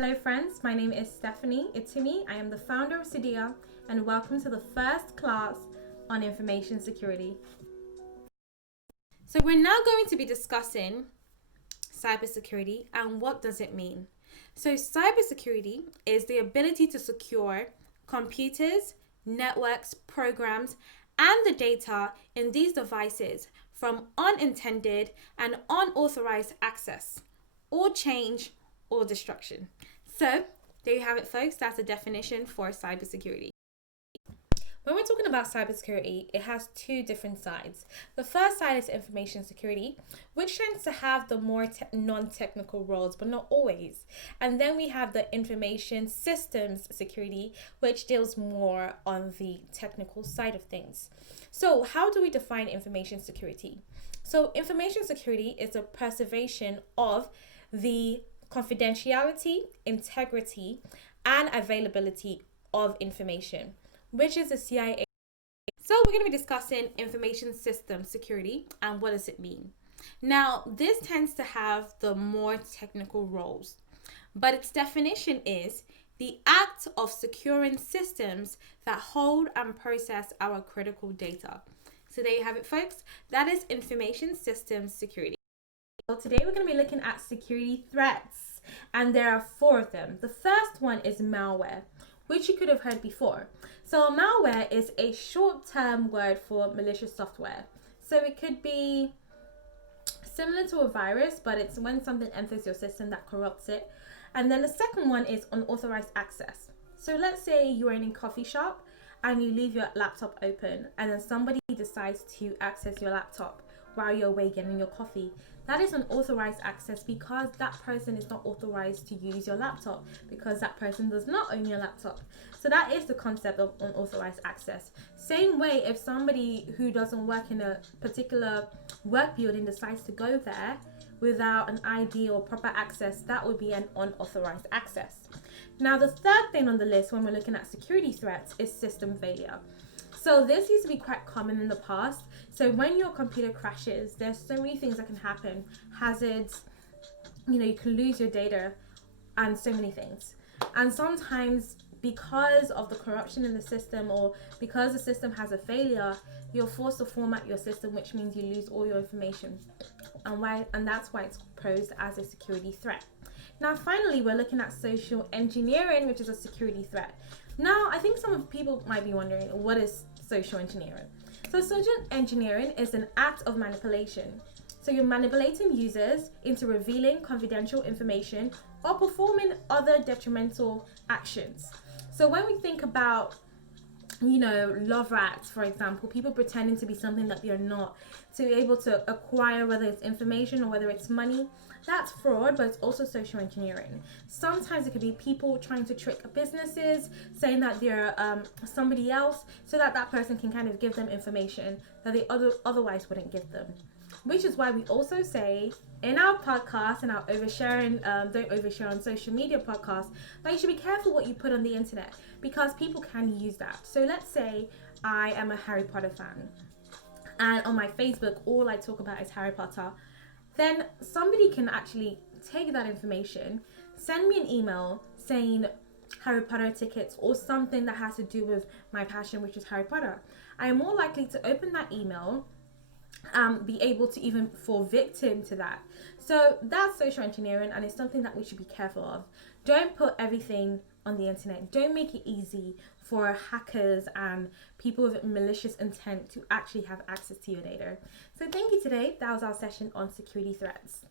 Hello friends, my name is Stephanie Itimi. I am the founder of Seidea and welcome to the first class on information security. So we're now going to be discussing cybersecurity and what does it mean. So cybersecurity is the ability to secure computers, networks, programs, and the data in these devices from unintended and unauthorized access or change or destruction. So there you have it, folks. That's the definition for cybersecurity. When we're talking about cybersecurity, it has two different sides. The first side is information security, which tends to have the more non-technical roles, but not always. And then we have the information systems security, which deals more on the technical side of things. So how do we define information security? So information security is the preservation of the confidentiality, integrity, and availability of information, which is the CIA. So we're going to be discussing information system security and what does it mean. Now, this tends to have the more technical roles, but its definition is the act of securing systems that hold and process our critical data. So there you have it, folks. That is information systems security. So today we're going to be looking at security threats, and there are 4 of them. The first one is malware, which you could have heard before. So malware is a short-term word for malicious software. So it could be similar to a virus, but it's when something enters your system that corrupts it. And then the second one is unauthorized access. So let's say you're in a coffee shop and you leave your laptop open and then somebody decides to access your laptop while you're away getting your coffee. That is unauthorized access because that person is not authorized to use your laptop because that person does not own your laptop. So that is the concept of unauthorized access. Same way, if somebody who doesn't work in a particular work building decides to go there without an ID or proper access, that would be an unauthorized access. Now, the third thing on the list when we're looking at security threats is system failure. So this used to be quite common in the past. So when your computer crashes, there's so many things that can happen. Hazards, you can lose your data and so many things. And sometimes because of the corruption in the system or because the system has a failure, you're forced to format your system, which means you lose all your information. And that's why it's posed as a security threat. Now, finally, we're looking at social engineering, which is a security threat. Now, I think some people might be wondering, what is social engineering? So social engineering is an act of manipulation. So you're manipulating users into revealing confidential information or performing other detrimental actions. So when we think about love rats, for example, people pretending to be something that they're not, to be able to acquire whether it's information or whether it's money, that's fraud, but it's also social engineering. Sometimes it could be people trying to trick businesses, saying that they're somebody else, so that that person can kind of give them information that they otherwise wouldn't give them. Which is why we also say in our podcast and our oversharing, don't overshare on social media podcast, that you should be careful what you put on the internet because people can use that. So let's say I am a Harry Potter fan and on my Facebook all I talk about is Harry Potter. Then somebody can actually take that information, send me an email saying Harry Potter tickets or something that has to do with my passion, which is Harry Potter. I am more likely to open that email be able to even fall victim to that. So that's social engineering, and it's something that we should be careful of. Don't put everything on the internet. Don't make it easy for hackers and people with malicious intent to actually have access to your data. So thank you today. That was our session on security threats.